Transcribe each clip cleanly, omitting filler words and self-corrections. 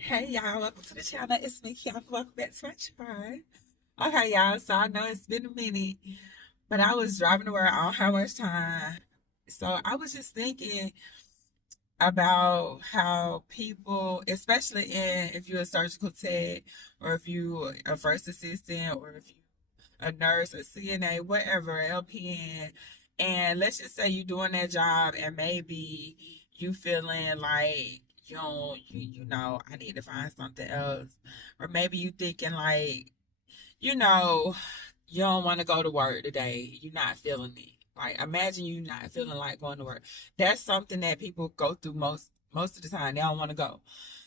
Hey y'all, welcome to the channel. It's me, Kiana. Welcome back to my channel. Okay, y'all, so I know it's been a minute, but I was driving to work. I don't have much time. So I was just thinking about how people, especially if you're a surgical tech, or if you a first assistant, or if you a nurse, a CNA, whatever, LPN, and let's just say you're doing that job and maybe you feeling like you don't, I need to find something else, or maybe you thinking like, you know, you don't want to go to work today. You're not feeling it. Like imagine you not feeling like going to work. That's something that people go through most of the time. They don't want to go.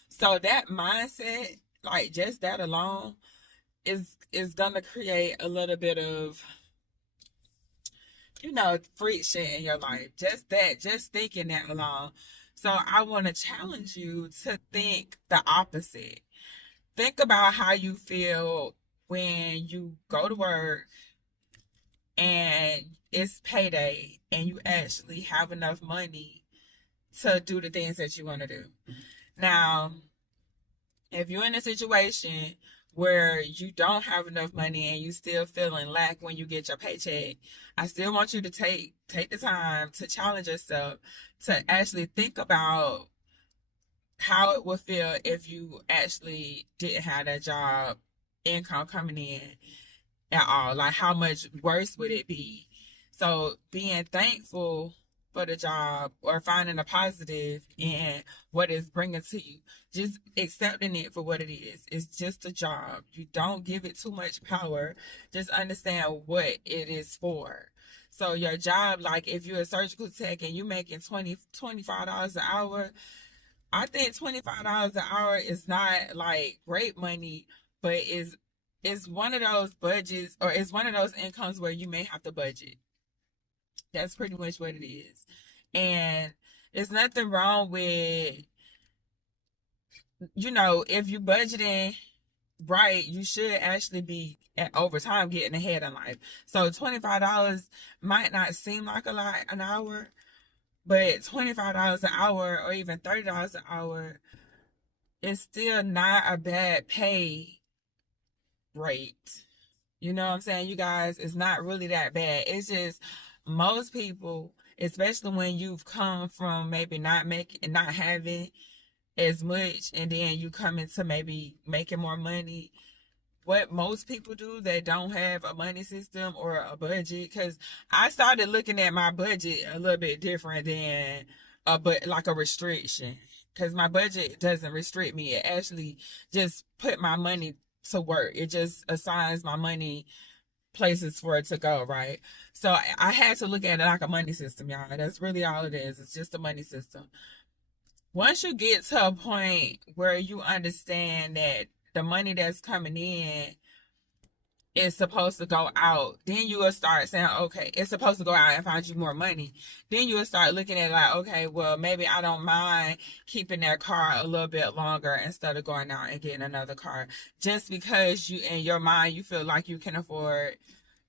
So that mindset, like just that alone, is gonna create a little bit of friction in your life. Just that, just thinking that alone. So I want to challenge you to think the opposite. Think about how you feel when you go to work and it's payday and you actually have enough money to do the things that you want to do. Now, if you're in a situation where you don't have enough money and you still feeling lack when you get your paycheck, I still want you to take the time to challenge yourself to actually think about how it would feel if you actually didn't have that job income coming in at all. Like how much worse would it be? So being thankful for the job or finding a positive in what it's bringing to you, just accepting it for what it is. It's just a job. You don't give it too much power. Just understand what it is for. So your job, like if you're a surgical tech and you're making $25 an hour, I think $25 an hour is not like great money, but is one of those budgets or it's one of those incomes where you may have to budget. That's pretty much what it is. And there's nothing wrong with, if you budgeting right, you should actually be at over time getting ahead in life. So $25 might not seem like a lot an hour, but $25 an hour or even $30 an hour is still not a bad pay rate. You know what I'm saying? You guys, it's not really that bad. It's just most people, especially when you've come from maybe not having as much, and then you come into maybe making more money. What most people do that don't have a money system or a budget, because I started looking at my budget a little bit different than like a restriction. Because my budget doesn't restrict me. It actually just put my money to work. It just assigns my money places for it to go, right? So I had to look at it like a money system, y'all. That's really all it is. It's just a money system. Once you get to a point where you understand that the money that's coming in is supposed to go out, then you will start saying, okay, it's supposed to go out and find you more money. Then you will start looking at like, okay, well, maybe I don't mind keeping that car a little bit longer instead of going out and getting another car. Just because you, in your mind, you feel like you can afford,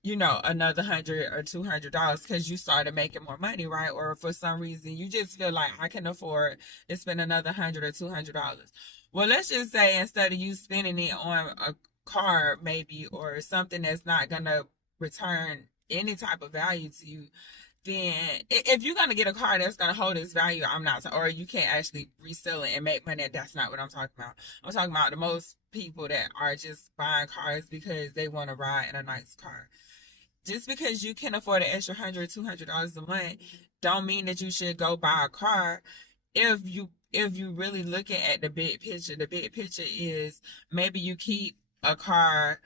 another $100 or $200 because you started making more money, right? Or for some reason, you just feel like I can afford to spend another $100 or $200. Well, let's just say instead of you spending it on a car maybe or something that's not gonna return any type of value to you, then if you're gonna get a car that's gonna hold its value, I'm not, or you can't actually resell it and make money. That's not what I'm talking about. I'm talking about the most people that are just buying cars because they want to ride in a nice car. Just because you can afford an extra $100, $200 a month, don't mean that you should go buy a car. If you really looking at the big picture is maybe you keep a car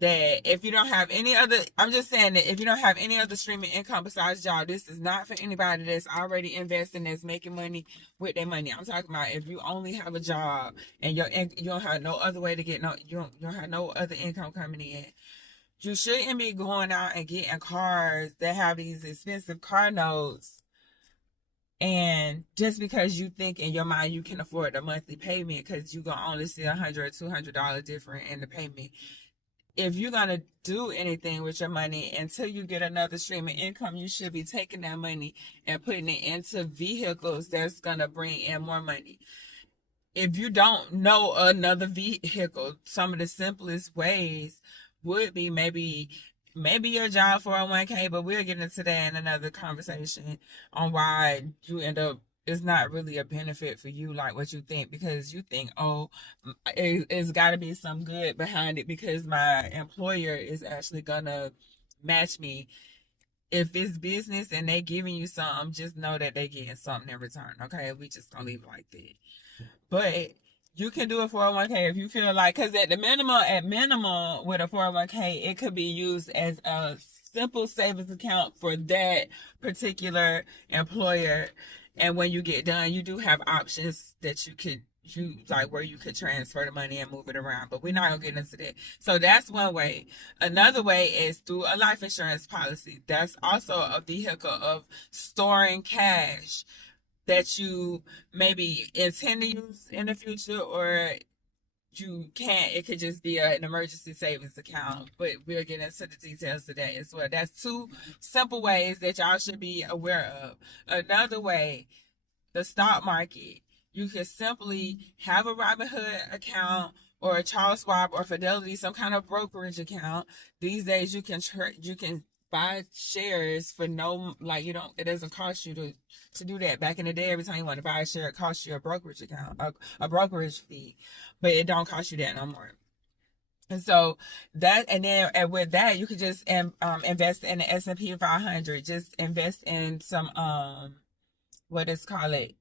that if you don't have any other, I'm just saying that if you don't have any other streaming income besides y'all, this is not for anybody that's already investing, that's making money with their money. I'm talking about if you only have a job and you don't have no other way to get you don't have no other income coming in. You shouldn't be going out and getting cars that have these expensive car notes. And just because you think in your mind you can afford a monthly payment because you gonna only see $100 or $200 different in the payment. If you're gonna do anything with your money until you get another stream of income, you should be taking that money and putting it into vehicles that's gonna bring in more money. if you don't know another vehicle, some of the simplest ways would be maybe your job 401k, but we'll get into that in another conversation on why you end up it's not really a benefit for you like what you think, because you think, oh, it's got to be some good behind it because my employer is actually gonna match me. If it's business and they giving you something, just know that they getting something in return. Okay, we just gonna leave it like that. But you can do a 401k if you feel like, because at minimum with a 401k, it could be used as a simple savings account for that particular employer. And when you get done, you do have options that you like where you could transfer the money and move it around. But we're not gonna get into that. So that's one way. Another way is through a life insurance policy. That's also a vehicle of storing cash that you maybe intend to use in the future, or you can't. It could just be an emergency savings account, but we'll get into the details today as well. That's two simple ways that y'all should be aware of. Another way, the stock market. You could simply have a Robinhood account or a Charles Schwab or Fidelity, some kind of brokerage account. These days you can buy shares for no, like, it doesn't cost you to do that. Back in the day, every time you want to buy a share, it costs you a brokerage account, a brokerage fee, but it don't cost you that no more. And so and with that, you could just invest in the S&P 500. Just invest in some what is called it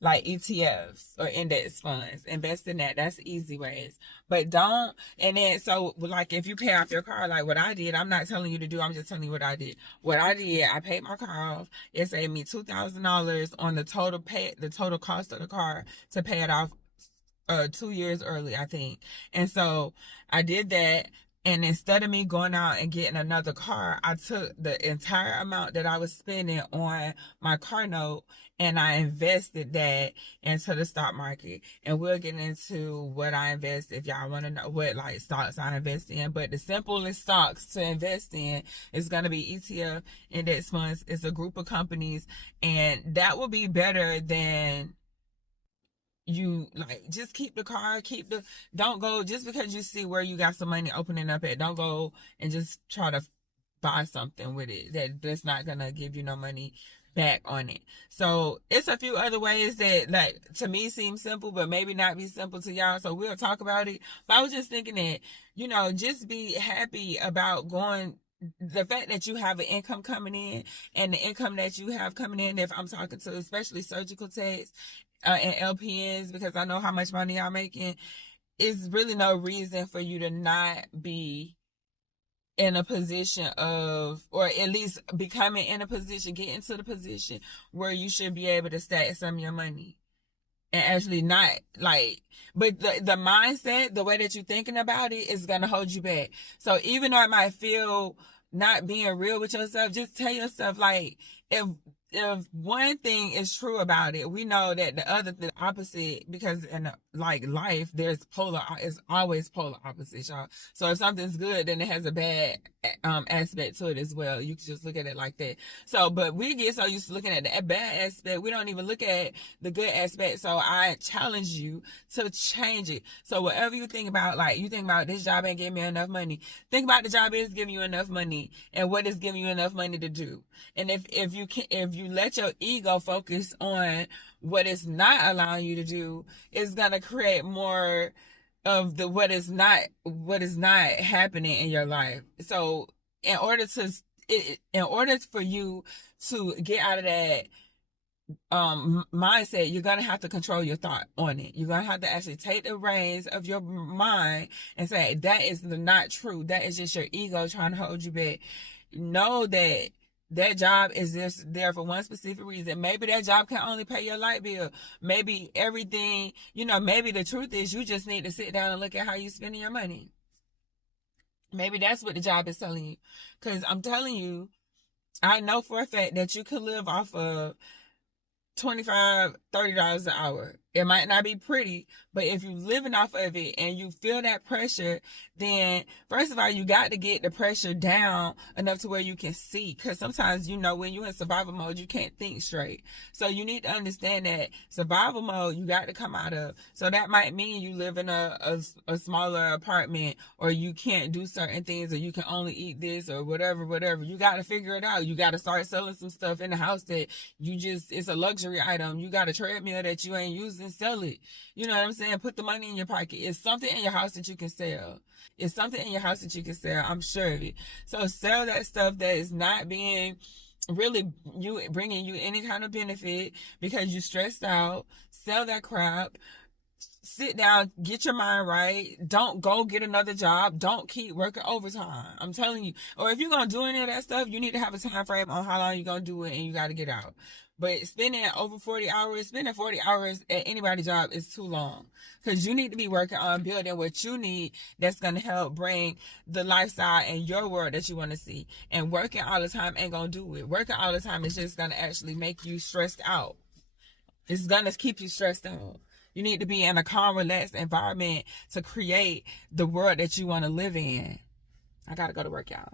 like ETFs or index funds. Invest in that. That's easy ways. But don't, and then, so, like, if you pay off your car, like what I did, I'm not telling you to do, I'm just telling you what I did. What I did, I paid my car off. It saved me $2,000 on the total cost of the car to pay it off 2 years early, I think. And so I did that. And instead of me going out and getting another car, I took the entire amount that I was spending on my car note and I invested that into the stock market. And we'll get into what I invest if y'all want to know what like stocks I invest in. But the simplest stocks to invest in is going to be ETF index funds. It's a group of companies, and that will be better than you like just keep the car, don't go just because you see where you got some money opening up at, don't go and just try to buy something with it that's not gonna give you no money back on it. So it's a few other ways that, like, to me seem simple but maybe not be simple to y'all, so we'll talk about it. But I was just thinking that, just be happy about the fact that you have an income coming in, and the income that you have coming in, if I'm talking to especially surgical techs and LPNs, because I know how much money y'all making, is really no reason for you to not be in a position of, or at least becoming in a position, get into the position where you should be able to stack some of your money. And actually not like, but the mindset, the way that you're thinking about it is going to hold you back. So even though it might feel not being real with yourself, just tell yourself, like, if one thing is true about it, we know that the opposite, because in like life, it's always polar opposites, y'all. So if something's good, then it has a bad aspect to it as well. You can just look at it like that. So, but we get so used to looking at the bad aspect, we don't even look at the good aspect. So I challenge you to change it. So whatever you think about, like, you think about this job ain't giving me enough money, think about the job is giving you enough money and what is giving you enough money to do. And if you let your ego focus on what is not allowing you to do, it's gonna create more of what is not happening in your life. So in order for you to get out of that mindset, you're gonna have to control your thought on it. You're gonna have to actually take the reins of your mind and say, that is not true. That is just your ego trying to hold you back. Know that job is just there for one specific reason. Maybe that job can only pay your light bill. Maybe everything, maybe the truth is you just need to sit down and look at how you're spending your money. Maybe that's what the job is telling you. Because I'm telling you, I know for a fact that you could live off of $25, $30 an hour. It might not be pretty, but if you're living off of it and you feel that pressure, then first of all, you got to get the pressure down enough to where you can see. Because sometimes, when you're in survival mode, you can't think straight. So you need to understand that survival mode, you got to come out of. So that might mean you live in a smaller apartment, or you can't do certain things, or you can only eat this, or whatever. You got to figure it out. You got to start selling some stuff in the house that it's a luxury item. You got a treadmill that you ain't using. Sell it. You know what I'm saying? Put the money in your pocket. It's something in your house that you can sell. I'm sure of it. So sell that stuff that is not being really bringing you any kind of benefit because you're stressed out. Sell that crap. Sit down, get your mind right. Don't go get another job. Don't keep working overtime. I'm telling you. Or if you're going to do any of that stuff, you need to have a time frame on how long you're going to do it, and you got to get out. But spending 40 hours at anybody's job is too long. Because you need to be working on building what you need that's going to help bring the lifestyle and your world that you want to see. And working all the time ain't going to do it. Working all the time is just going to actually make you stressed out. It's going to keep you stressed out. You need to be in a calm, relaxed environment to create the world that you want to live in. I got to go to work, y'all.